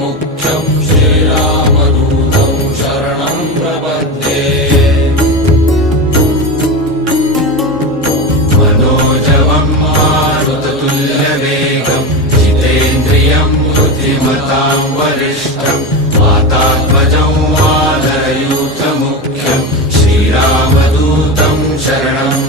मुख्यं श्रीरामदूतं शरणं प्रपद्ये। मनोजवं मारुततुल्यवेगं जितेन्द्रियं बुद्धिमतां वरिष्ठं वातात्मजं वानरयूथमुख्यं श्रीरामदूतं शरणं